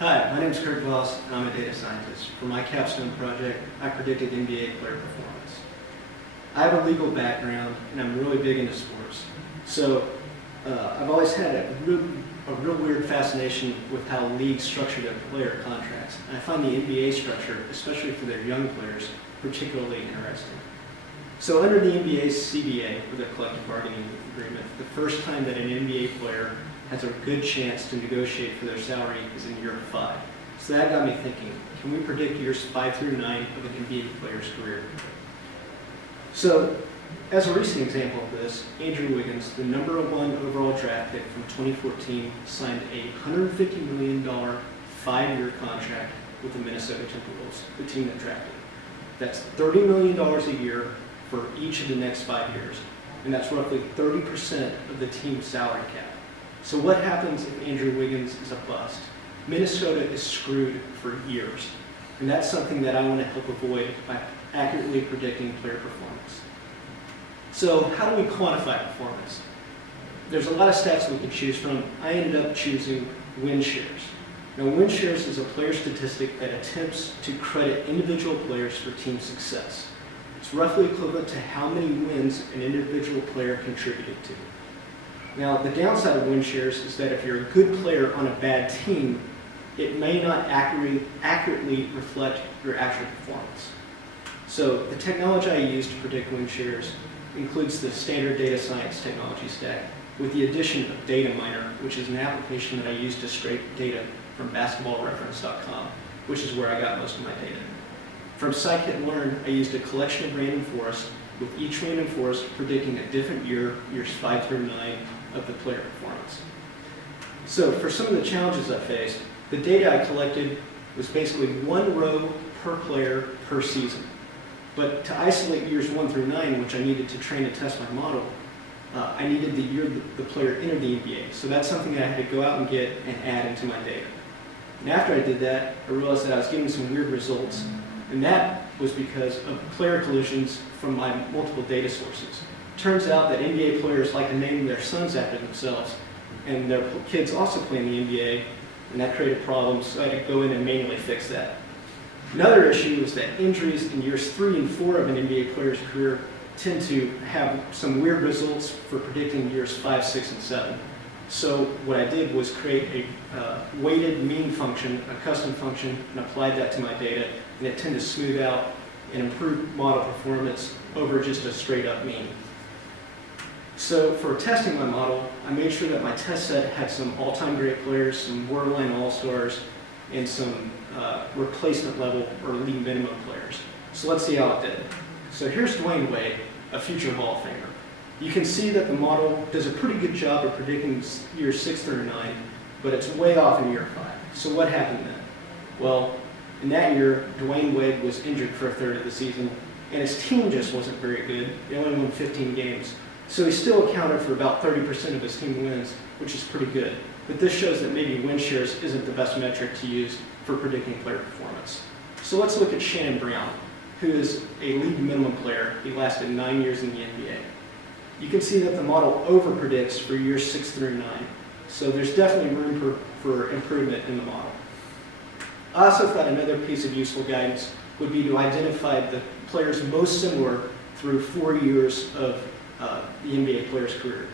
Hi, my name is Kirk Voss, and I'm a data scientist. For my capstone project, I predicted NBA player performance. I have a legal background, and I'm really big into sports. So I've always had a real weird fascination with how leagues structure their player contracts. And I find the NBA structure, especially for their young players, particularly interesting. So under the NBA's CBA, or the collective bargaining agreement, the first time that an NBA player has a good chance to negotiate for their salary is in year 5. So that got me thinking, can we predict years 5 through 9 of an NBA player's career? So as a recent example of this, Andrew Wiggins, the #1 overall draft pick from 2014, signed a $150 million 5-year contract with the Minnesota Timberwolves, the team that drafted him. That's $30 million a year for each of the next 5 years, and that's roughly 30% of the team's salary cap. So what happens if Andrew Wiggins is a bust? Minnesota is screwed for years, and that's something that I want to help avoid by accurately predicting player performance. So how do we quantify performance? There's a lot of stats we can choose from. I ended up choosing win shares. Now, win shares is a player statistic that attempts to credit individual players for team success. It's roughly equivalent to how many wins an individual player contributed to. Now, the downside of win shares is that if you're a good player on a bad team, it may not accurately reflect your actual performance. So the technology I use to predict win shares includes the standard data science technology stack with the addition of Data Miner, which is an application that I use to scrape data from basketballreference.com, which is where I got most of my data. From scikit-learn, I used a collection of random forests, with each random forest predicting a different year, years 5 through 9, of the player performance. So for some of the challenges I faced, the data I collected was basically 1 row per player per season. But to isolate years 1 through 9, which I needed to train and test my model, I needed the year the player entered the NBA. So that's something that I had to go out and get and add into my data. And after I did that, I realized that I was getting some weird results. And that was because of player collisions from my multiple data sources. Turns out that NBA players like to name their sons after themselves, and their kids also play in the NBA, and that created problems, so I had to go in and manually fix that. Another issue is that injuries in years 3 and 4 of an NBA player's career tend to have some weird results for predicting years 5, 6, and 7. So what I did was create a weighted mean function, a custom function, and applied that to my data, and it tended to smooth out and improve model performance over just a straight up mean. So for testing my model, I made sure that my test set had some all-time great players, some borderline all-stars, and some replacement level or league minimum players. So let's see how it did. So here's Dwayne Wade, a future Hall of Famer. You can see that the model does a pretty good job of predicting years 6 through 9, but it's way off in year 5. So what happened then? Well, in that year, Dwayne Wade was injured for a third of the season, and his team just wasn't very good. They only won 15 games. So he still accounted for about 30% of his team wins, which is pretty good. But this shows that maybe win shares isn't the best metric to use for predicting player performance. So let's look at Shannon Brown, who is a league minimum player. He lasted 9 years in the NBA. You can see that the model over-predicts for years 6 through 9. So there's definitely room for improvement in the model. I also thought another piece of useful guidance would be to identify the players most similar through 4 years of the NBA player's career.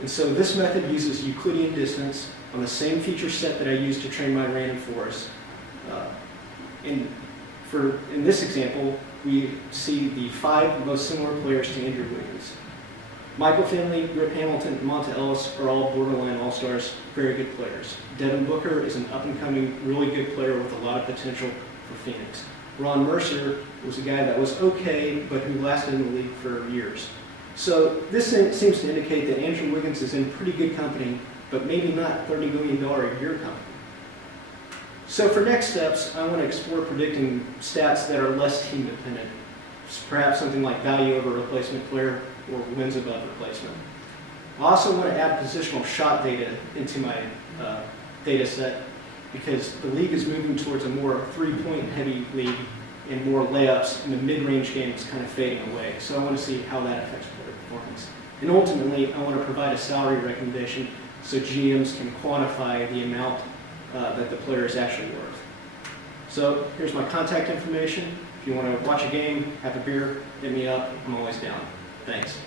And so this method uses Euclidean distance on the same feature set that I used to train my random forest. In this example, we see the 5 most similar players to Andrew Wiggins. Michael Finley, Rip Hamilton, and Monta Ellis are all borderline all-stars, very good players. Devin Booker is an up-and-coming, really good player with a lot of potential for Phoenix. Ron Mercer was a guy that was okay, but who lasted in the league for years. So this seems to indicate that Andrew Wiggins is in pretty good company, but maybe not $30 million a year company. So for next steps, I want to explore predicting stats that are less team dependent. Perhaps something like value over replacement player or wins above replacement. I also want to add positional shot data into my data set because the league is moving towards a more 3-point heavy league and more layups, and the mid-range game is kind of fading away. So I want to see how that affects player performance. And ultimately, I want to provide a salary recommendation so GMs can quantify the amount that the player is actually worth. So here's my contact information. If you want to watch a game, have a beer, hit me up. I'm always down. Thanks.